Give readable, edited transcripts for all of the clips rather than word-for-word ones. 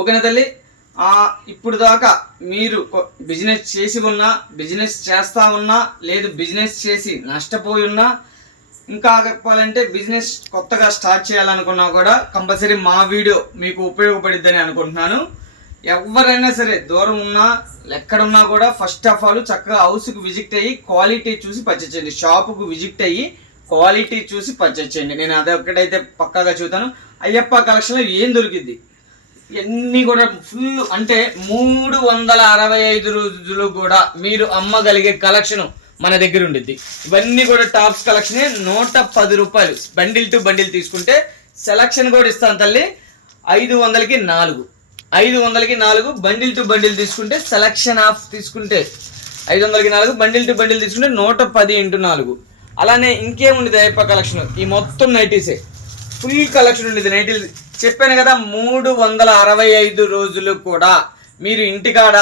ఓకేనా తల్లి. ఇప్పుడు దాకా మీరు బిజినెస్ చేసి ఉన్నా, బిజినెస్ చేస్తా ఉన్నా, లేదు బిజినెస్ చేసి నష్టపోయి ఉన్నా, ఇంకా చెప్పాలంటే బిజినెస్ కొత్తగా స్టార్ట్ చేయాలనుకున్నా కూడా కంపల్సరీ మా వీడియో మీకు ఉపయోగపడిద్దని అనుకుంటున్నాను. ఎవరైనా సరే దూరం ఉన్నా ఎక్కడున్నా కూడా ఫస్ట్ ఆఫ్ ఆల్ చక్కగా హౌస్కి విజిట్ అయ్యి క్వాలిటీ చూసి పర్చేస్ చేయండి. షాపుకు విజిట్ అయ్యి క్వాలిటీ చూసి పర్చేస్ చేయండి. నేను అదొక్కటైతే పక్కాగా చూస్తాను. అయ్యప్ప కలెక్షన్లో ఏం దొరికింది ఇవన్నీ కూడా ఫుల్ అంటే 365 రోజులు కూడా మీరు అమ్మగలిగే కలెక్షన్ మన దగ్గర ఉండిద్ది. ఇవన్నీ కూడా టాప్స్ కలెక్షనే. 110 రూపాయలు బండిల్ టు బండిల్ తీసుకుంటే సెలక్షన్ కూడా ఇస్తాను తల్లి. 500కి 4, 500కి 4 బండిల్ టు బండిల్ తీసుకుంటే సెలక్షన్ ఆఫ్ తీసుకుంటే 500కి 4 బండిల్ టు బండిల్ తీసుకుంటే 110 × 4. అలానే ఇంకేముండేది అయ్యప్ప కలెక్షన్, ఈ మొత్తం నైటీసే ఫుల్ కలెక్షన్ ఉండేది. నైటీలు చెప్పాను కదా, 365 రోజులు కూడా మీరు ఇంటికాడ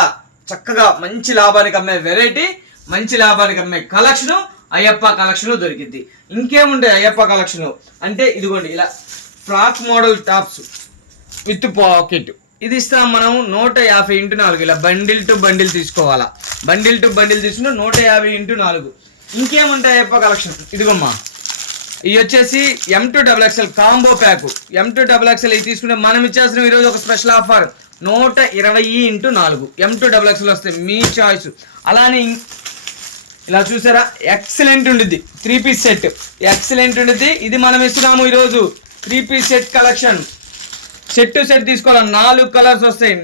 చక్కగా మంచి లాభానికి అమ్మే వెరైటీ, మంచి లాభానికి అమ్మే కలెక్షన్ అయ్యప్ప కలెక్షన్ దొరికింది. ఇంకేముండే అయ్యప్ప కలెక్షన్ అంటే ఇదిగోండి ఇలా frock model tops with pocket ఇది ఇస్తాం మనం. 150 × 4 ఇలా బండిల్ టు బండిల్ తీసుకోవాలా. బండిల్ టు బండిల్ తీసుకుంటే 150 × 4. ఇంకేముంటాయి అయ్యప్ప కలెక్షన్ ఇదిగోమ్మా. ఇవి వచ్చేసి M2XXL కాంబో ప్యాక్. M2XXL ఇది తీసుకుంటే మనం ఇచ్చేస్తున్నాం ఈరోజు ఒక స్పెషల్ ఆఫర్ 120 × 4 M2XXL వస్తాయి, మీ చాయిస్. అలానే ఇలా చూసారా ఎక్సలెంట్ ఉండిద్ది 3 పీస్ సెట్, ఎక్సలెంట్ ఉండిద్ది. ఇది మనం ఇస్తున్నాము ఈరోజు 3 piece set collection. Set to set తీసుకోవాలి, 4 కలర్స్ వస్తాయి.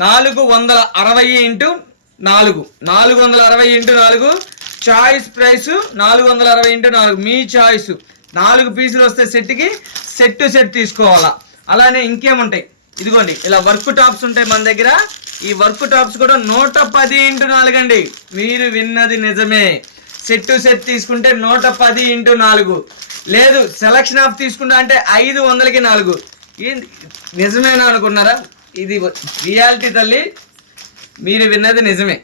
460 × 4 460 × 4 చాయిస్ ప్రైస్ 460 × 4 మీ చాయిస్. 4 పీసులు వస్తే సెట్కి సెట్ టు సెట్ తీసుకోవాలా. అలానే ఇంకేముంటాయి ఇదిగోండి ఇలా వర్క్ టాప్స్ ఉంటాయి మన దగ్గర. ఈ వర్క్ టాప్స్ కూడా 110 × 4 అండి. మీరు విన్నది నిజమే. సెట్ టు సెట్ తీసుకుంటే 110 × 4. లేదు సెలక్షన్ ఆఫ్ తీసుకుంటా అంటే 500కి 4. నిజమేనా అనుకున్నారా? ఇది రియాలిటీ తల్లి. మీరు విన్నది నిజమే,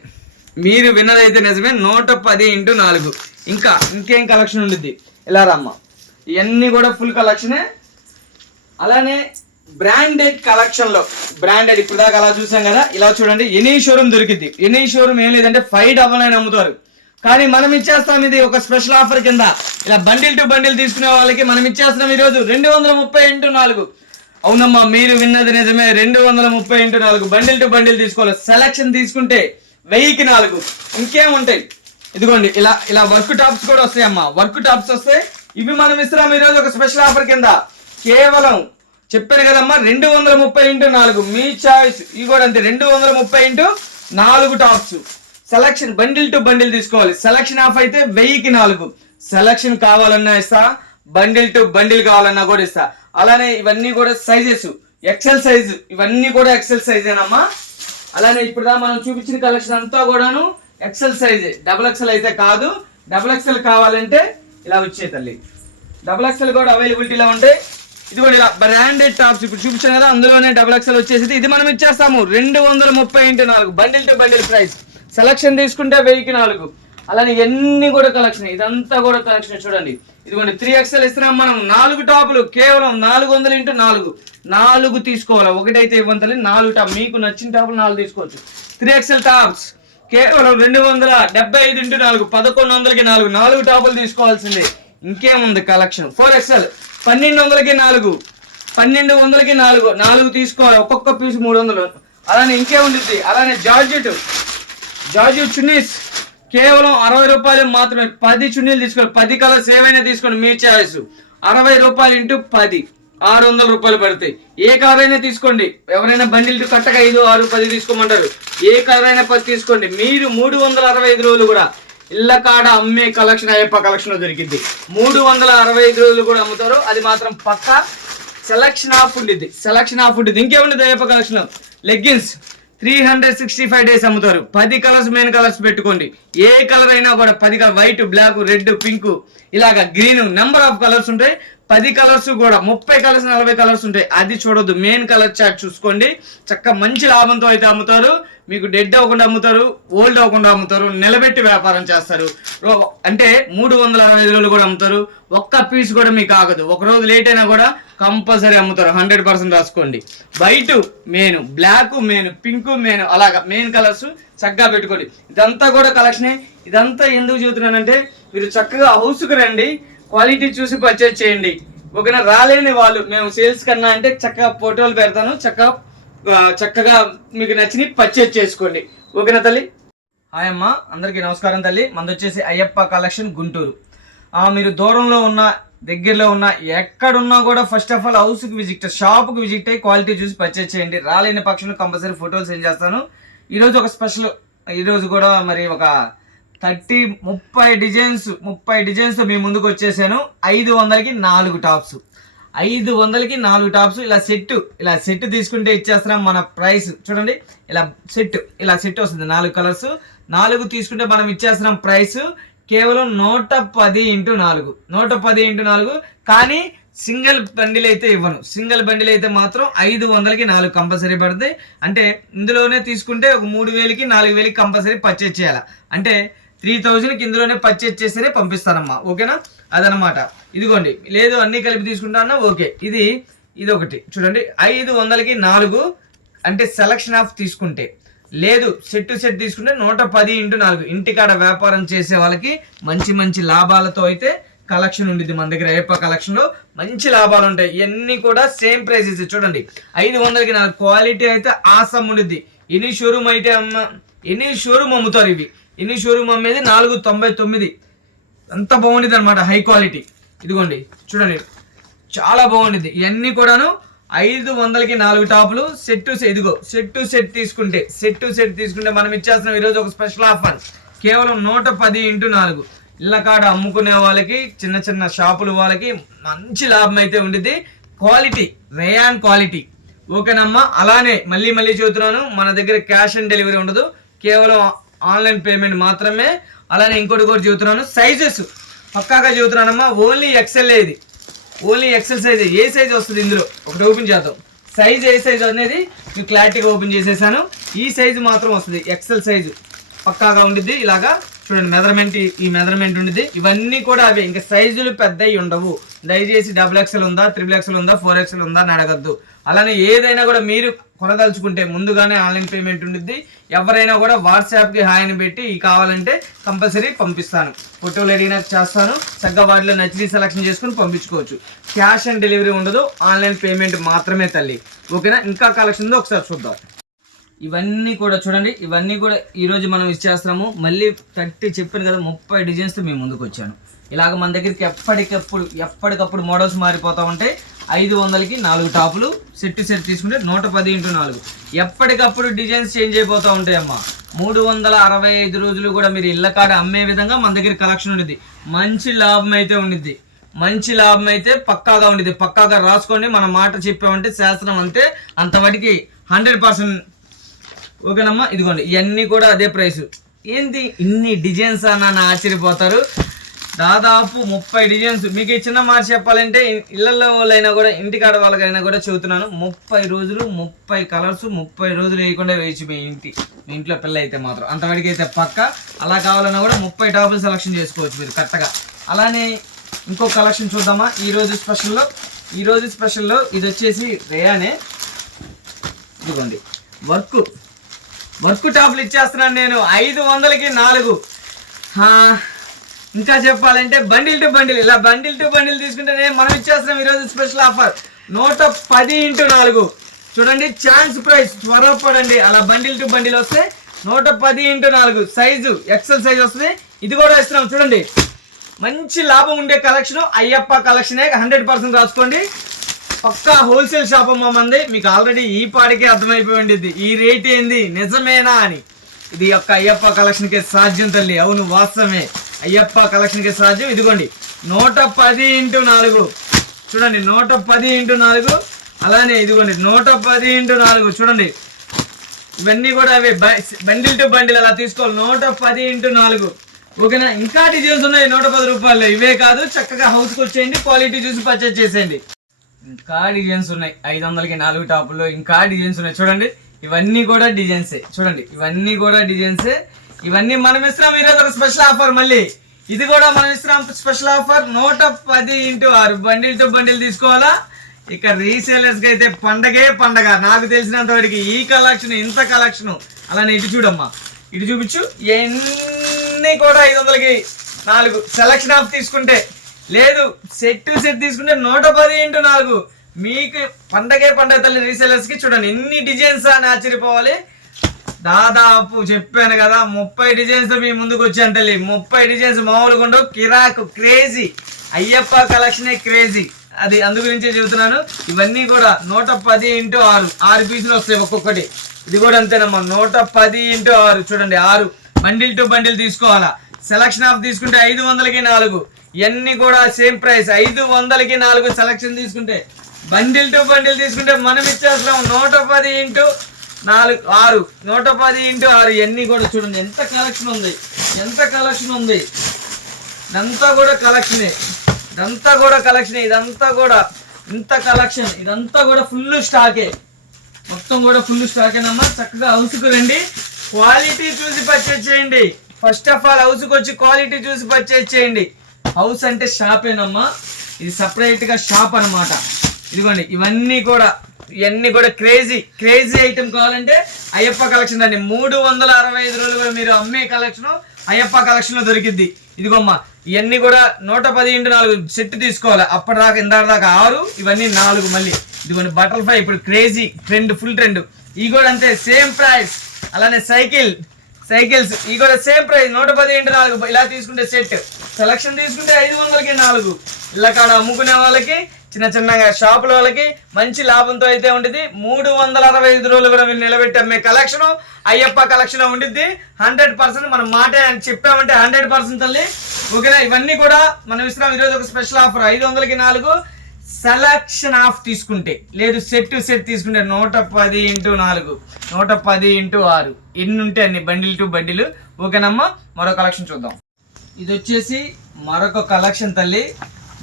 మీరు విన్నదైతే నిజమే. 110 × 4. ఇంకేం కలెక్షన్ ఉండిద్ది ఇలా రమ్మ. ఇవన్నీ కూడా ఫుల్ కలెక్షనే. అలానే బ్రాండెడ్ కలెక్షన్లో బ్రాండెడ్ ఇప్పుడు దాకా అలా చూసాం కదా, ఇలా చూడండి ఎనీ షోరూమ్ దొరికింది. ఎనీ షోరూమ్ ఏం లేదంటే 599 అమ్ముతారు, కానీ మనం ఇచ్చేస్తాం ఇది ఒక స్పెషల్ ఆఫర్ కింద. ఇలా బండిల్ టు బండిల్ తీసుకునే వాళ్ళకి మనం ఇచ్చేస్తున్నాం ఈరోజు 230 × 4. అవునమ్మా మీరు విన్నది నిజమే, 230 × 4 బండిల్ టు బండిల్ తీసుకోవాలి. సెలక్షన్ తీసుకుంటే 1000కి 4. ఇంకేముంటాయి ఇదిగోండి ఇలా వర్క్ టాప్స్ కూడా వస్తాయి అమ్మా. వర్క్ టాప్స్ వస్తాయి. ఇవి మనం ఇస్తున్నాం ఈరోజు ఒక స్పెషల్ ఆఫర్ కింద. కేవలం చెప్పాను కదమ్మా 230 × 4 మీ చాయిస్. ఇవి కూడా అంతే 230 × 4 tops. Selection bundle to bundle తీసుకోవాలి. సెలక్షన్ ఆఫ్ అయితే 1000కి 4. సెలక్షన్ కావాలన్నా ఇస్తా, బండిల్ టు బండిల్ కావాలన్నా కూడా ఇస్తా. అలానే ఇవన్నీ కూడా సైజెస్ ఎక్సెల్ సైజు, ఇవన్నీ కూడా ఎక్సెల్ సైజేనమ్మా. అలానే ఇప్పుడు మనం చూపించిన కలెక్షన్ అంతా కూడాను ఎక్సెల్ సైజే, XXL అయితే కాదు. XXL కావాలంటే ఇలా వచ్చే తల్లి. XXL కూడా అవైలబిలిటీలో ఉంటాయి. ఇది కూడా ఇలా బ్రాండెడ్ టాప్స్ ఇప్పుడు చూపించాను కదా, అందులోనే XXL వచ్చేసి ఇది మనం ఇచ్చేస్తాము 230 × 4 bundle to bundle price. Selection తీసుకుంటే 1000కి 4. అలానే ఇవన్నీ కూడా కలెక్షన్, ఇదంతా కూడా కలెక్షన్ చూడండి. ఇదిగోండి 3XL ఇస్తున్నాం మనం. 4 టాపులు కేవలం 400 × 4. 4 తీసుకోవాలి, ఒకటైతే ఇవ్వంతలే 4 టాప్. మీకు నచ్చిన టాపులు 4 తీసుకోవచ్చు. 3XL టాప్స్ కేవలం 275 × 4 1100కి 4. 4 టాపులు తీసుకోవాల్సిందే. ఇంకేముంది కలెక్షన్ 4XL 1200కి 4. 1200కి 4. 4 తీసుకోవాలి, ఒక్కొక్క పీస్ 300. అలానే ఇంకేముంది. అలానే జార్జెట్ చున్నీస్ కేవలం 60 రూపాయలు మాత్రమే. 10 చున్నీలు తీసుకోవాలి, 10 కలర్స్ ఏమైనా తీసుకోండి మీ చాయిస్. 60 రూపాయలు × 10 600 రూపాయలు పడతాయి. ఏ కలర్ అయినా తీసుకోండి. ఎవరైనా బండిల్ కట్టగా 5, 6, 10 తీసుకోమంటారు. ఏ కలర్ అయినా 10 తీసుకోండి. మీరు 365 రోజులు కూడా ఇళ్ళ కాడ అమ్మే కలెక్షన్ అయ్యప్ప కలెక్షన్ లో దొరికింది. 365 రోజులు కూడా అమ్ముతారు, అది మాత్రం పక్కా. సెలక్షన్ ఆఫ్ ఉండిద్ది, సెలక్షన్ ఆఫ్ ఉంటుంది. ఇంకేముండదు అయ్యప్ప కలెక్షన్. లెగ్గిన్స్ 365 డేస్ అమ్ముతారు. 10 కలర్స్ మెయిన్ కలర్స్ పెట్టుకోండి. ఏ కలర్ అయినా కూడా 10 colour, white, black, red, pink, ఇలాగా గ్రీన్, నెంబర్ ఆఫ్ కలర్స్ ఉంటాయి. 10 కలర్స్ కూడా 30 కలర్స్ 40 కలర్స్ ఉంటాయి. అది చూడొద్దు, మెయిన్ కలర్ చార్ట్ చూసుకోండి. చక్కగా మంచి లాభంతో అయితే అమ్ముతారు. మీకు డెడ్ అవ్వకుండా అమ్ముతారు, ఓల్డ్ అవ్వకుండా అమ్ముతారు, నిలబెట్టి వ్యాపారం చేస్తారు. అంటే 365 రోజులు కూడా అమ్ముతారు. ఒక్క పీస్ కూడా మీకు ఆగదు. ఒక రోజు లేట్ అయినా కూడా కంపల్సరీ అమ్ముతారు. 100% రాసుకోండి. White main, black main, pink main, అలాగా మెయిన్ కలర్స్ చక్కగా పెట్టుకోండి. ఇదంతా కూడా కలెక్షనే. ఇదంతా ఎందుకు చెబుతున్నానంటే మీరు చక్కగా హౌస్కి రండి, క్వాలిటీ చూసి పర్చేజ్ చేయండి. ఓకేనా? రాలేని వాళ్ళు మేము సేల్స్ కన్నా అంటే చక్కగా ఫోటోలు పెడతాను, చక్కగా మీకు నచ్చిన పర్చేజ్ చేసుకోండి. ఓకేనా తల్లి? హాయ్ అమ్మ, అందరికీ నమస్కారం తల్లి. మనది వచ్చేసి అయ్యప్ప కలెక్షన్ గుంటూరు. మీరు దూరంలో ఉన్న దగ్గరలో ఉన్న ఎక్కడున్నా కూడా ఫస్ట్ ఆఫ్ ఆల్ హౌస్కి విజిట్, షాప్కి విజిట్ అయ్యి క్వాలిటీ చూసి పర్చేజ్ చేయండి. రాలేని పక్షంలో కంపల్సరీ ఫోటోలు సెండ్ చేస్తాను. ఈరోజు ఒక స్పెషల్, ఈరోజు కూడా మరి ఒక 30 డిజైన్స్ మీ ముందుకు వచ్చేసాను. 500కి 4 టాప్స్, 500కి 4 టాప్స్. ఇలా సెట్ తీసుకుంటే ఇచ్చేస్తున్నాం. మన ప్రైస్ చూడండి, ఇలా సెట్ వస్తుంది. 4 కలర్స్, 4 తీసుకుంటే మనం ఇచ్చేస్తున్నాం ప్రైస్ కేవలం 110 × 4, 110 × 4. కానీ సింగిల్ బండిల్ అయితే ఇవ్వను. సింగిల్ బండిల్ అయితే మాత్రం 500కి 4 కంపల్సరీ పడుతుంది. అంటే ఇందులోనే తీసుకుంటే ఒక 3000కి 4000కి కంపల్సరీ పర్చేజ్ చేయాలి. అంటే 3000కి ఇందులోనే పర్చేజ్ చేస్తేనే పంపిస్తానమ్మా. ఓకేనా? అదనమాట. ఇదిగోండి, లేదు అన్ని కలిపి తీసుకుంటా అన్నా ఓకే. ఇది ఒకటి చూడండి, 500కి 4 అంటే సెలక్షన్ ఆఫ్ తీసుకుంటే, లేదు సెట్ తీసుకుంటే 110 × 4. ఇంటికాడ వ్యాపారం చేసే వాళ్ళకి మంచి లాభాలతో అయితే కలెక్షన్ ఉండిద్ది మన దగ్గర. అయ్యప్ప కలెక్షన్ లో మంచి లాభాలు ఉంటాయి. ఇవన్నీ కూడా సేమ్ ప్రైసెస్. చూడండి, 500కి 4 క్వాలిటీ అయితే ఆసమ్ ఉండిద్ది. ఎనీ షోరూమ్ అయితే ఎనీ షోరూమ్ అమ్ముతారు ఇవి. ఎన్ని షోరూమ్ అమ్మేది 499. అంత బాగుండిద్ది అనమాట, హై క్వాలిటీ. ఇదిగోండి చూడండి, చాలా బాగుండిద్ది. ఇవన్నీ కూడాను 500కి 4 టాపులు. సెట్ తీసుకుంటే మనం ఇచ్చేస్తున్నాం ఈరోజు ఒక స్పెషల్ ఆఫర్. కేవలం 110 × 4. ఇళ్ళ కాడ అమ్ముకునే వాళ్ళకి, చిన్న షాపుల వాళ్ళకి మంచి లాభం అయితే ఉండిద్ది. Quality rayon quality. ఓకేనమ్మా? అలానే మళ్ళీ చెబుతున్నాను, మన దగ్గర క్యాష్ ఆన్ డెలివరీ ఉండదు, కేవలం ఆన్లైన్ పేమెంట్ మాత్రమే. అలానే ఇంకోటి కూడా చెబుతున్నాను, సైజెస్ పక్కాగా చెబుతున్నానమ్మా. ఓన్లీ ఎక్సెల్, ఇది ఓన్లీ ఎక్సెల్ సైజ్. ఏ సైజ్ వస్తుంది ఇందులో ఒకటి ఓపెన్ చేద్దాం. సైజ్ ఏ సైజ్ అనేది మీకు క్లారిటీగా ఓపెన్ చేసేసాను. ఈ సైజు మాత్రం వస్తుంది, ఎక్సెల్ సైజు పక్కాగా ఉండిద్ది. ఇలాగా చూడండి, ఈ మెజర్మెంట్ ఉండిద్ది. ఇవన్నీ కూడా అవే, ఇంకా సైజులు పెద్దవి ఉండవు. దయచేసి XXL ఉందా, XXL ఉందా, 4XL ఉందా అని అడగద్దు. అలానే ఏదైనా కూడా మీరు కొనదలుచుకుంటే ముందుగానే ఆన్లైన్ పేమెంట్ ఉండిద్ది. ఎవరైనా కూడా వాట్సాప్కి హాయ్ అని పెట్టి కావాలంటే కంపల్సరీ పంపిస్తాను. ఫోటోలు అడిగినా చేస్తాను. చక్కగా వాటిలో నచ్చి సెలెక్షన్ చేసుకుని పంపించుకోవచ్చు. క్యాష్ ఆన్ డెలివరీ ఉండదు, ఆన్లైన్ పేమెంట్ మాత్రమే తల్లి. ఓకేనా? ఇంకా కలెక్షన్ ఉందో ఒకసారి చూద్దాం. ఇవన్నీ కూడా చూడండి, ఇవన్నీ కూడా ఈరోజు మనం ఇచ్చేస్తాము. మళ్ళీ 30 చెప్పాను కదా, 30 డిజైన్స్తో మేము ముందుకు వచ్చాను. ఇలాగ మన దగ్గరికి ఎప్పటికప్పుడు మోడల్స్ మారిపోతూ ఉంటాయి. 500కి 4 టాపులు. సెట్ తీసుకుంటే 110 × 4. ఎప్పటికప్పుడు డిజైన్స్ చేంజ్ అయిపోతూ ఉంటాయమ్మా. 365 రోజులు కూడా మీరు ఇళ్ళ కాడ అమ్మే విధంగా మన దగ్గర కలెక్షన్ ఉండిద్ది. మంచి లాభం అయితే పక్కాగా ఉండిద్ది. పక్కాగా రాసుకోండి. మన మాట చెప్పామంటే శాస్త్రం అంతే, అంతవరకు 100%. ఓకేనమ్మా? ఇదిగోండి, ఇవన్నీ కూడా అదే ప్రైస్. ఏంటి ఇన్ని డిజైన్స్ అని ఆశ్చర్యపోతారు. దాదాపు 30 డిజైన్స్. మీకు ఈ చిన్న మాట చెప్పాలంటే ఇళ్లలో వాళ్ళైనా కూడా, ఇంటికాడ వాళ్ళకైనా కూడా చెబుతున్నాను, 30 రోజులు 30 కలర్స్ 30 రోజులు వేయకుండా వేయచ్చు మీ ఇంట్లో పిల్ల అయితే మాత్రం. అంతవరకు అయితే పక్క. అలా కావాలన్నా కూడా 30 టాపులు సెలెక్షన్ చేసుకోవచ్చు మీరు కరెక్ట్గా. అలానే ఇంకో కలెక్షన్ చూద్దామా ఈరోజు స్పెషల్లో. ఇది వచ్చేసి రేయానే. ఇదిగోండి, వర్క్ టాపులు ఇచ్చేస్తున్నాను నేను 500కి 4. ఇంకా చెప్పాలంటే బండిల్ టు బండిల్ తీసుకుంటే మనం ఇచ్చేస్తున్నాం ఈరోజు స్పెషల్ ఆఫర్ 110 × 4. చూడండి, ఛాన్స్ ప్రైస్, త్వరపడండి. అలా బండిల్ టు బండిల్ వస్తే 110 × 4 సైజు ఎక్సెల్ సైజ్ వస్తుంది. ఇది కూడా ఇస్తున్నాం చూడండి. మంచి లాభం ఉండే కలెక్షన్ అయ్యప్ప కలెక్షనే. 100% రాసుకోండి. పక్కా హోల్సేల్ షాప్ అమ్మ మంది. మీకు ఆల్రెడీ ఈ పాటికే అర్థమైపోయి ఉండేది ఈ రేట్ ఏంది, నిజమేనా అని. ఇది యొక్క అయ్యప్ప కలెక్షన్కే సాధ్యం తల్లి. అవును, వాస్తవమే. అయ్యప్ప కలెక్షన్కి సాధ్యం. ఇదిగోండి, 110 × 4. చూడండి, 110 × 4. అలానే ఇదిగోండి, 110 × 4. చూడండి, ఇవన్నీ కూడా అవే బండిల్ టు బండిల్ అలా తీసుకోవాలి. 110 × 4. ఓకేనా. ఇంకా డిజైన్స్ ఉన్నాయి 110 రూపాయలు. ఇవే కాదు, చక్కగా హౌస్కి వచ్చేయండి, క్వాలిటీ చూసి పర్చేజ్ చేసేయండి. ఇంకా డిజైన్స్ ఉన్నాయి 500కి 4 టాపుల్లో. ఇంకా డిజైన్స్ ఉన్నాయి చూడండి. ఇవన్నీ కూడా డిజైన్సే చూడండి. ఇవన్నీ కూడా డిజైన్సే. ఇవన్నీ మనం ఇస్తున్నాం ఈరోజు ఒక స్పెషల్ ఆఫర్. మళ్ళీ ఇది కూడా మనం ఇస్తున్నాం special offer. 110x6 bundle to bundle తీసుకోవాలా. ఇక రీసేలర్స్కి అయితే పండగే పండగ. నాకు తెలిసినంత వరకు ఈ కలెక్షన్, ఇంత కలెక్షన్. అలానే ఇటు చూడమ్మా, ఇటు చూపించు. ఎన్ని కూడా 500కి 4 సెలక్షన్ ఆఫ్ తీసుకుంటే, లేదు సెట్ టు సెట్ తీసుకుంటే 110x4. మీకు పండగే పండగ తల్లి. రీసేలర్స్కి చూడండి ఎన్ని డిజైన్స్ అని ఆశ్చర్యపోవాలి. దాదాపు చెప్పాను కదా 30 డిజైన్స్ మీ ముందుకు వచ్చాను తల్లి. 30 డిజైన్స్ మామూలుగా ఉండవు. కిరాకు, క్రేజీ. అయ్యప్ప కలెక్షనే క్రేజీ. అది అందు గురించే చెబుతున్నాను. ఇవన్నీ కూడా 110x6 6 పీసులు వస్తాయి ఒక్కొక్కటి. ఇది కూడా అంతేనమ్మా 110x6 చూడండి. 6 బండిల్ టు బండిల్ తీసుకోవాలా. సెలక్షన్ ఆఫ్ తీసుకుంటే 500కి 4. ఇవన్నీ కూడా సేమ్ ప్రైస్. 500కి 4 సెలక్షన్ తీసుకుంటే, బండిల్ టు బండిల్ తీసుకుంటే మనం ఇచ్చేస్తాం 110x6. 110x6 ఇవన్నీ కూడా చూడండి ఎంత కలెక్షన్ ఉంది, ఎంత కలెక్షన్ ఉంది. ఇదంతా కూడా కలెక్షనే, ఇదంతా కూడా కలెక్షనే. ఇదంతా కూడా ఇంత కలెక్షన్. ఇదంతా కూడా ఫుల్ స్టాకే, మొత్తం కూడా ఫుల్ స్టాకేనమ్మా. చక్కగా హౌస్కు రండి, క్వాలిటీ చూసి పర్చేజ్ చేయండి. ఫస్ట్ ఆఫ్ ఆల్ హౌస్కి వచ్చి క్వాలిటీ చూసి పర్చేజ్ చేయండి. హౌస్ అంటే షాపేనమ్మా, ఇది సపరేట్గా షాప్ అనమాట. ఇదిగోండి ఇవన్నీ కూడా, ఇవన్నీ కూడా క్రేజీ క్రేజీ ఐటమ్. కావాలంటే అయ్యప్ప కలెక్షన్ అండి. 365 రోజులు కూడా మీరు అమ్మే కలెక్షన్ అయ్యప్ప కలెక్షన్ లో దొరికిద్ది. ఇదిగోమ్మా ఇవన్నీ కూడా 110x4 సెట్ తీసుకోవాలి. అప్పటిదాకా ఇందాక దాకా 6, ఇవన్నీ 4 మళ్ళీ. ఇదిగోండి బటర్ఫ్లై ఇప్పుడు క్రేజీ ట్రెండ్, ఫుల్ ట్రెండ్. ఇవి కూడా అంతే సేమ్ ప్రైస్. అలానే సైకిల్స్ ఇవి కూడా సేమ్ ప్రైస్ 110x4. ఇలా తీసుకుంటే సెట్ సెలక్షన్ తీసుకుంటే 500కి 4. ఇలా కాడ అమ్ముకునే వాళ్ళకి, చిన్న చిన్నగా షాపుల వాళ్ళకి మంచి లాభంతో అయితే ఉంటుంది. 365 రోజులు కూడా మీరు నిలబెట్టి అమ్మే కలెక్షన్ అయ్యప్ప కలెక్షన్ ఉండిద్ది. 100% మనం మాట చెప్పామంటే 100% తల్లి. ఓకేనా. ఇవన్నీ కూడా మనం ఇస్తున్నాం ఈరోజు ఒక స్పెషల్ ఆఫర్. 500కి 4 సెలక్షన్ ఆఫ్ తీసుకుంటే, లేదు సెట్ టు సెట్ తీసుకుంటే 110x4 110x6 ఎన్ని ఉంటే అన్ని, బండిల్ టు బండిల్. ఓకేనమ్మా. మరో కలెక్షన్ చూద్దాం. ఇది వచ్చేసి మరొక కలెక్షన్ తల్లి,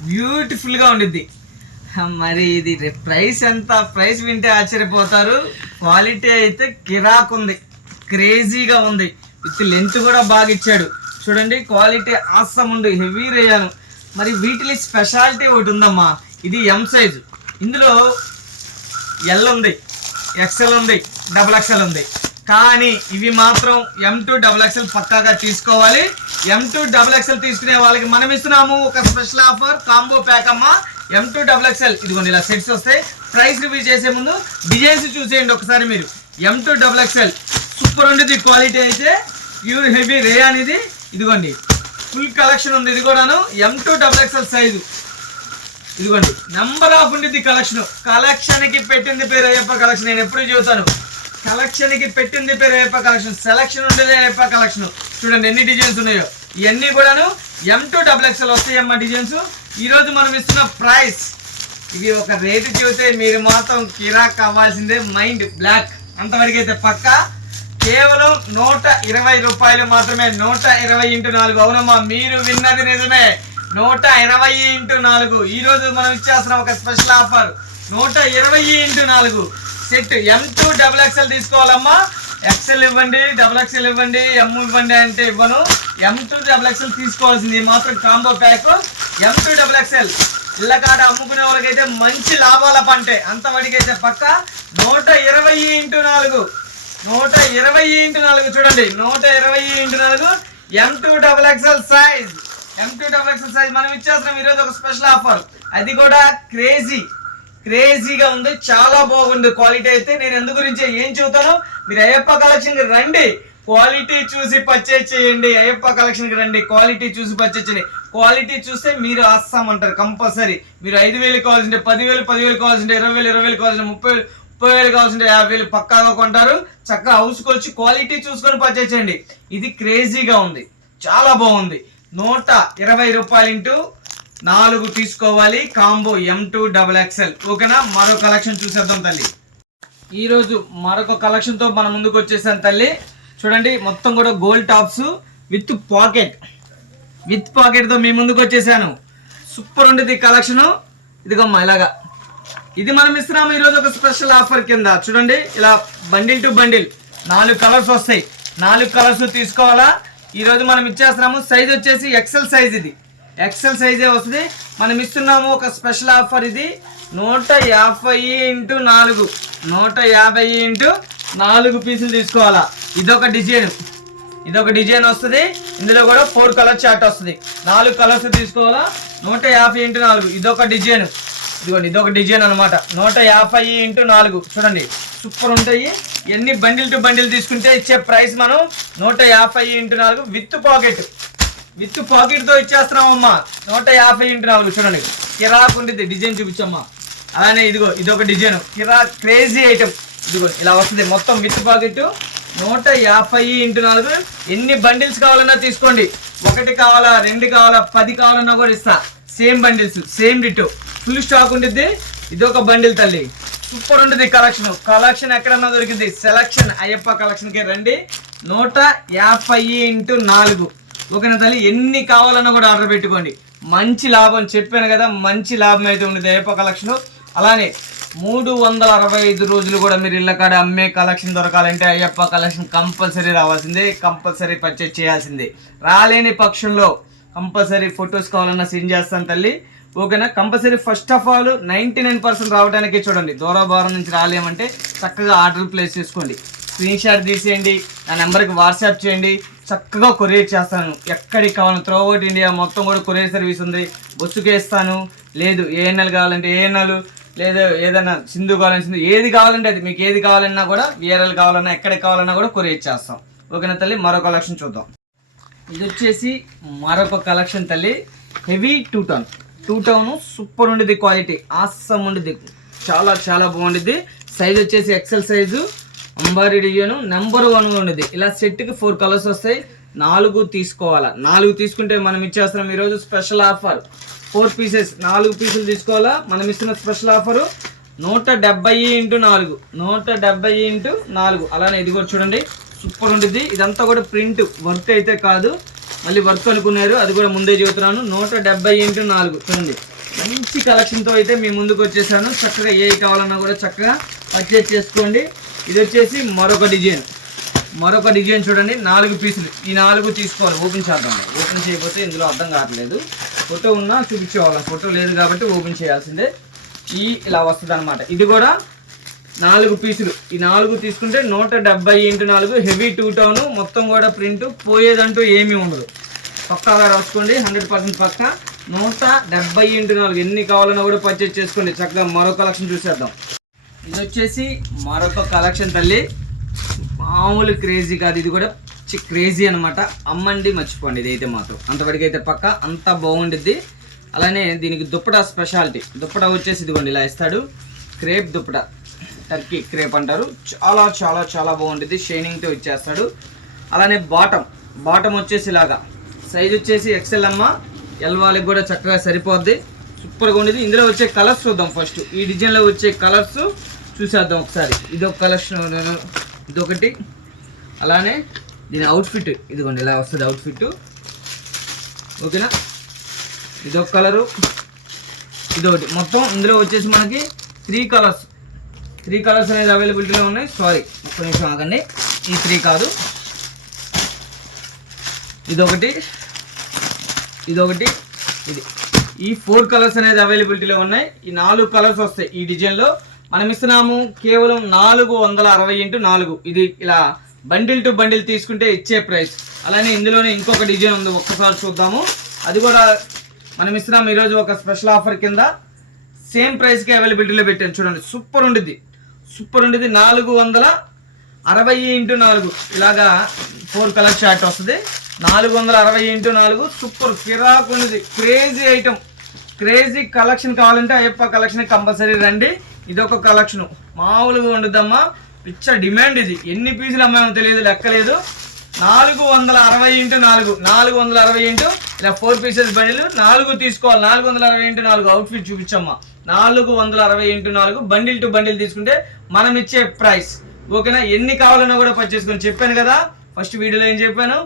బ్యూటిఫుల్ గా ఉండిద్ది. మరి ఇది ప్రైస్ ఎంత, ప్రైస్ వింటే ఆశ్చర్యపోతారు. క్వాలిటీ అయితే కిరాక్ ఉంది, క్రేజీగా ఉంది. విత్ లెంత్ కూడా బాగా ఇచ్చాడు చూడండి. క్వాలిటీ ఆసమ్ ఉంది, హెవీ రేయాను. మరి వీటిలో స్పెషాలిటీ ఒకటి ఉందమ్మా. ఇది ఎం సైజు. ఇందులో ఎల్ ఉంది, ఎక్సెల్ ఉంది, XXL ఉంది. కానీ ఇవి మాత్రం M2XXL పక్కాగా తీసుకోవాలి. M2XXL తీసుకునే వాళ్ళకి మనం ఇస్తున్నాము ఒక స్పెషల్ ఆఫర్, కాంబో ప్యాక్ అమ్మా. M2XXL ఇదిగోండి ఇలా సెట్స్ వస్తాయి. ప్రైస్ రివ్యూ చేసే ముందు డిజైన్స్ చూసేయండి ఒకసారి మీరు. M2XXL సూపర్ ఉండేది. క్వాలిటీ అయితే ప్యూర్ హెవీ రే అనేది. ఇదిగోండి ఫుల్ కలెక్షన్ ఉంది. ఇది కూడాను M2XXL సైజు. ఇదిగోండి నెంబర్ ఆఫ్ ఉండేది కలెక్షన్. కలెక్షన్కి పెట్టింది పేరు అయ్యప్ప కలెక్షన్. నేను ఎప్పుడు చెబుతాను, కలెక్షన్కి పెట్టింది పేరు అయ్యప్ప కలెక్షన్. సెలక్షన్ ఉండేది అయ్యప్ప కలెక్షన్. చూడండి ఎన్ని డిజైన్స్ ఉన్నాయో. ఇవన్నీ కూడాను M2XXL వస్తాయమ్మా డిజైన్స్. ఈరోజు మనం ఇస్తున్న ప్రైస్, ఇవి ఒక రేటు చెబితే మీరు మాత్రం కిరాక్ అవ్వాల్సిందే. మైండ్ బ్లాక్ అంతవరకు అయితే పక్కా. కేవలం 120 రూపాయలు మాత్రమే. 120x4. అవునమ్మా మీరు విన్నది నిజమే, 120x4. ఈ రోజు మనం ఇచ్చేస్తున్నాం ఒక special offer 120x4 set. M2XXL తీసుకోవాలమ్మా. ఎక్సెల్ ఇవ్వండి, XXL ఇవ్వండి, M ఇవ్వండి అంటే ఇవ్వను. M2XXL తీసుకోవాల్సింది మాత్రం కాంబో ప్యాక్. M2XXL ఇళ్ళకాడ అమ్ముకునే వాళ్ళకైతే మంచి లాభాల పంటే. అంతవరకైతే పక్క 120x4 120x4 చూడండి. 120x4 M2XXL size. M2XXL size మనం ఇచ్చేస్తున్నాం ఈరోజు ఒక స్పెషల్ ఆఫర్. అది కూడా క్రేజీగా ఉంది, చాలా బాగుంది క్వాలిటీ అయితే. నేను ఎందు గురించి ఏం చెబుతాను, మీరు అయ్యప్ప కలెక్షన్ కి రండి, క్వాలిటీ చూసి పర్చేజ్ చేయండి. అయ్యప్ప కలెక్షన్ కి రండి, క్వాలిటీ చూసి పర్చేజ్ చేయండి. క్వాలిటీ చూస్తే మీరు ఆస్తామంటారు కంపల్సరీ. మీరు 5,000 కావాల్సింటే 10,000, 10,000 కావాల్సింటే 20,000, 20,000 కావాల్సింటే 30,000, 30,000 కావాల్సింటే 50,000 పక్కాగా కొంటారు. చక్కగా హౌస్కి వచ్చి క్వాలిటీ చూసుకొని పర్చేజ్ చేయండి. ఇది క్రేజీగా ఉంది, చాలా బాగుంది. 120 రూపాయలు × 4 తీసుకోవాలి. Combo M2XXL. ఓకేనా. మరో కలెక్షన్ చూసేద్దాం తల్లి. ఈరోజు మరొక కలెక్షన్తో మన ముందుకు వచ్చేసాను తల్లి. చూడండి మొత్తం కూడా gold tops with pocket. With పాకెట్తో మీ ముందుకు వచ్చేసాను. సూపర్ ఉండేది కలెక్షను. ఇదిగమ్మా ఇలాగా ఇది మనం ఇస్తున్నాము ఈరోజు ఒక స్పెషల్ ఆఫర్ కింద. చూడండి ఇలా బండిల్ టు బండిల్ 4 కలర్స్ వస్తాయి. 4 కలర్స్ తీసుకోవాలా. ఈరోజు మనం ఇచ్చేస్తున్నాము. సైజ్ వచ్చేసి ఎక్సెల్ సైజ్. ఇది ఎక్సెల్ సైజే వస్తుంది. మనం ఇస్తున్నాము ఒక స్పెషల్ ఆఫర్. ఇది 150x4 150x4 పీసులు తీసుకోవాలా. ఇదొక డిజైన్ వస్తుంది. ఇందులో కూడా 4 కలర్ చార్ట్ వస్తుంది. 4 కలర్స్ తీసుకోవాలా. 150x4 ఇదొక డిజైన్. ఇదిగోండి ఇదొక డిజైన్ అనమాట. 150x4 చూడండి సూపర్ ఉంటాయి. ఎన్ని బండిల్ టు బండిల్ తీసుకుంటే ఇచ్చే ప్రైస్ మనం 150x4 విత్ పాకెట్తో ఇచ్చేస్తున్నామమ్మా. 150x4 చూడండి కిరాక్ ఉండిద్ది. డిజైన్ చూపించమ్మా. అలానే ఇదొక డిజైన్ క్రేజీ ఐటమ్. ఇదిగో ఇలా వస్తుంది మొత్తం విత్ పాకెట్. 150x4 ఎన్ని బండిల్స్ కావాలన్నా తీసుకోండి. 1 కావాలా 2 కావాలా 10 కావాలన్నా కూడా ఇస్తా. Same bundles same ditto full stock ఉంటుంది. ఇదొక బండిల్ తల్లి. సూపర్ ఉంటుంది కలెక్షన్ ఎక్కడన్నా దొరికింది. సెలక్షన్ అయ్యప్ప కలెక్షన్కి రండి. 150x4 ఓకేనా తల్లి. ఎన్ని కావాలన్నా కూడా ఆర్డర్ పెట్టుకోండి. మంచి లాభం చెప్పాను కదా, మంచి లాభం అయితే ఉండేది అయ్యప్ప కలెక్షన్. అలానే 365 రోజులు కూడా మీరు ఇళ్ళ కాడ అమ్మే కలెక్షన్ దొరకాలంటే అయ్యప్ప కలెక్షన్ కంపల్సరీ రావాల్సిందే, కంపల్సరీ పర్చేజ్ చేయాల్సిందే. రాలేని పక్షంలో కంపల్సరీ ఫొటోస్ కావాలన్నా సెండ్ చేస్తాను తల్లి. ఓకేనా. కంపల్సరీ ఫస్ట్ ఆఫ్ ఆల్ 99% రావడానికి చూడండి. దూరభారం నుంచి రాలేమంటే చక్కగా ఆర్డర్ ప్లేస్ చేసుకోండి. స్క్రీన్ షాట్ తీసేయండి, నా నెంబర్కి వాట్సాప్ చేయండి. చక్కగా కొరియర్ చేస్తాను. ఎక్కడికి కావాలని త్రూ అవుట్ ఇండియా మొత్తం కూడా కొరియర్ సర్వీస్ ఉంది. బొచ్చుకే ఇస్తాను. లేదు ఏఎన్ఎల్ కావాలంటే ఏఎన్ఎల్, లేదు ఏదైనా సింధు కావాలంటే సింధు, ఏది కావాలంటే అది. మీకు ఏది కావాలన్నా కూడా విఆర్ఎల్ కావాలన్నా ఎక్కడికి కావాలన్నా కూడా కొరియర్ చేస్తాం. ఓకేనా తల్లి. మరో కలెక్షన్ చూద్దాం. ఇది వచ్చేసి మరొక కలెక్షన్ తల్లి. హెవీ టూ టౌన్ సూపర్ ఉండిద్ది. క్వాలిటీ ఆసమ్ ఉండిద్ది. చాలా చాలా బాగుండిద్ది. సైజ్ వచ్చేసి ఎక్సెల్ సైజు. అంబారీ డిజైన్ నెంబర్ 1 ఉండేది. ఇలా సెట్కి 4 కలర్స్ వస్తాయి. 4 తీసుకోవాలా. 4 తీసుకుంటే మనం ఇచ్చేస్తున్నాం ఈరోజు స్పెషల్ ఆఫర్. 4 పీసెస్ 4 పీసులు తీసుకోవాలా. మనం ఇస్తున్న స్పెషల్ ఆఫరు 170x4 170x4. అలానే ఇది కూడా చూడండి సూపర్ ఉంటుంది. ఇదంతా కూడా ప్రింట్ వర్క్ అయితే కాదు, మళ్ళీ వర్క్ అనుకున్నారు. అది కూడా ముందే చెబుతున్నాను. 170x4 చూడండి. మంచి కలెక్షన్తో అయితే మీ ముందుకు వచ్చేసాను. చక్కగా ఏ కావాలన్నా కూడా చక్కగా పర్చేజ్ చేసుకోండి. ఇది వచ్చేసి మరొక డిజైన్ చూడండి. 4 పీసులు. ఈ 4 తీసుకోవాలి. ఓపెన్ చేద్దాం. ఓపెన్ చేయకపోతే ఇందులో అర్థం కావట్లేదు. ఫోటో ఉన్నా చూపించేవాళ్ళం. ఫోటో లేదు కాబట్టి ఓపెన్ చేయాల్సిందే. ఇలా వస్తుంది అనమాట. ఇది కూడా 4 పీసులు. ఈ 4 తీసుకుంటే 170x4 హెవీ టూ టౌన్. మొత్తం కూడా ప్రింట్ పోయేదంటూ ఏమీ ఉండదు. పక్కాగా రాసుకోండి. 100% పక్క. 170x4 ఎన్ని కావాలన్నా కూడా పర్చేజ్ చేసుకోండి. చక్కగా మరో కలెక్షన్ చూసేద్దాం. ఇది వచ్చేసి మరొక కలెక్షన్ తల్లి. మామూలు క్రేజీ కాదు, ఇది కూడా క్రేజీ అనమాట. అమ్మండి మర్చిపోండి. ఇది అయితే మాత్రం అంతవరకు అయితే పక్క. అంత బాగుండిద్ది. అలానే దీనికి దుప్పటా స్పెషాలిటీ. దుప్పటా వచ్చేసి ఇదిగోండి ఇలా ఇస్తాడు. క్రేప్ దుప్పటా, టర్కీ క్రేప్ అంటారు. చాలా చాలా చాలా బాగుంటుంది. షైనింగ్తో ఇచ్చేస్తాడు. అలానే బాటం వచ్చేసి ఇలాగా. సైజ్ వచ్చేసి ఎక్సెల్ అమ్మ. ఎల్ వాళ్ళకి కూడా చక్కగా సరిపోద్ది. సూపర్గా ఉండేది. ఇందులో వచ్చే కలర్స్ చూద్దాం. ఫస్ట్ ఈ డిజైన్లో వచ్చే కలర్స్ చూసేద్దాం ఒకసారి. ఇదొక కలెక్షన్, ఇదొకటి. అలానే దీని అవుట్ఫిట్ ఇదిగోండి ఇలా వస్తుంది అవుట్ఫిట్. ఓకేనా. ఇదొక కలరు, ఇదొకటి. మొత్తం ఇందులో వచ్చేసి మనకి 3 కలర్స్ అనేది అవైలబిలిటీలో ఉన్నాయి. సారీ ఒక్క నిమిషం ఆగండి. ఈ 3 కాదు, ఇదొకటి, ఇది. ఈ 4 కలర్స్ అనేది అవైలబిలిటీలో ఉన్నాయి. ఈ 4 కలర్స్ వస్తాయి ఈ డిజైన్లో. మనం ఇస్తున్నాము కేవలం 460x4. ఇది ఇలా బండిల్ టు బండిల్ తీసుకుంటే ఇచ్చే ప్రైస్. అలానే ఇందులోనే ఇంకొక డిజైన్ ఉంది, ఒక్కసారి చూద్దాము. అది కూడా మనం ఇస్తున్నాము ఈరోజు ఒక స్పెషల్ ఆఫర్ కింద. సేమ్ ప్రైస్కి అవైలబిలిటీలో పెట్టాను. చూడండి సూపర్ ఉండిద్ది. 460x4 ఇలాగా 4 కలర్ చార్ట్ వస్తుంది. 460x4 సూపర్ కిరాక్ ఉండేది. క్రేజీ ఐటమ్, క్రేజీ కలెక్షన్ కావాలంటే అయ్యప్ప కలెక్షన్ కంపల్సరీ రండి. ఇదొక కలెక్షన్ మామూలుగా ఉండదమ్మా. పిచ్చ డిమాండ్. ఇది ఎన్ని పీసులు అమ్మామో తెలియదు, లెక్కలేదు. 460x4 ఇలా 4 పీసెస్ బండిలు 4 తీసుకోవాలి. 460x4 అవుట్ఫిట్ చూపించమ్మా. 460x4 బండిల్ టు బండిల్ తీసుకుంటే మనం ఇచ్చే ప్రైస్. ఓకేనా. ఎన్ని కావాలన్నా కూడా పర్చేసుకొని చెప్పాను కదా ఫస్ట్ వీడియోలో ఏం చెప్పాను.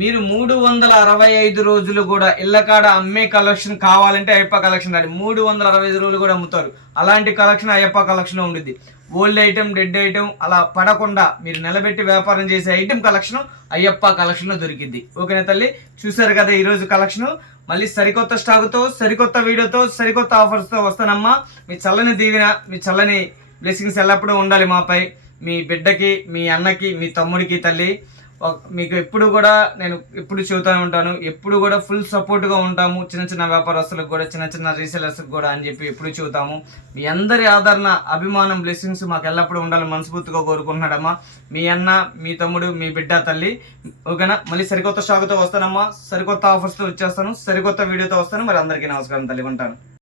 మీరు 365 రోజులు కూడా ఇళ్ళకాడ అమ్మే కలెక్షన్ కావాలంటే అయ్యప్ప కలెక్షన్ రాడి. 365 రోజులు కూడా అమ్ముతారు. అలాంటి కలెక్షన్ అయ్యప్ప కలెక్షన్ ఉంటుంది. ఓల్డ్ ఐటమ్, డెడ్ ఐటమ్ అలా పడకుండా మీరు నిలబెట్టి వ్యాపారం చేసే ఐటమ్ కలెక్షన్ అయ్యప్ప కలెక్షన్ దొరికింది. ఓకేనా తల్లి, చూసారు కదా ఈరోజు కలెక్షన్. మళ్ళీ సరికొత్త స్టాక్తో, సరికొత్త వీడియోతో, సరికొత్త ఆఫర్స్తో వస్తానమ్మా. మీ చల్లని దీవెన, మీ చల్లని బ్లెస్సింగ్స్ ఎల్లప్పుడూ ఉండాలి మాపై, మీ బిడ్డకి, మీ అన్నకి, మీ తమ్ముడికి. తల్లి మీకు ఎప్పుడు కూడా నేను ఎప్పుడు చెబుతూనే ఉంటాను, ఎప్పుడు కూడా ఫుల్ సపోర్ట్గా ఉంటాము. చిన్న చిన్న వ్యాపారస్తులకు కూడా, చిన్న చిన్న రీసెలర్స్కి కూడా అని చెప్పి ఎప్పుడు చెబుతాము. మీ అందరి ఆదరణ, అభిమానం, బ్లెస్సింగ్స్ మాకు ఎల్లప్పుడూ ఉండాలని మనస్ఫూర్తిగా కోరుకుంటున్నాడమ్మా. మీ అన్న, మీ తమ్ముడు, మీ బిడ్డ. తల్లి ఓకేనా. మళ్ళీ సరికొత్త స్టాక్తో వస్తానమ్మా, సరికొత్త ఆఫర్స్తో వచ్చేస్తాను, సరికొత్త వీడియోతో వస్తాను. మరి అందరికీ నమస్కారం తల్లి, ఉంటాను.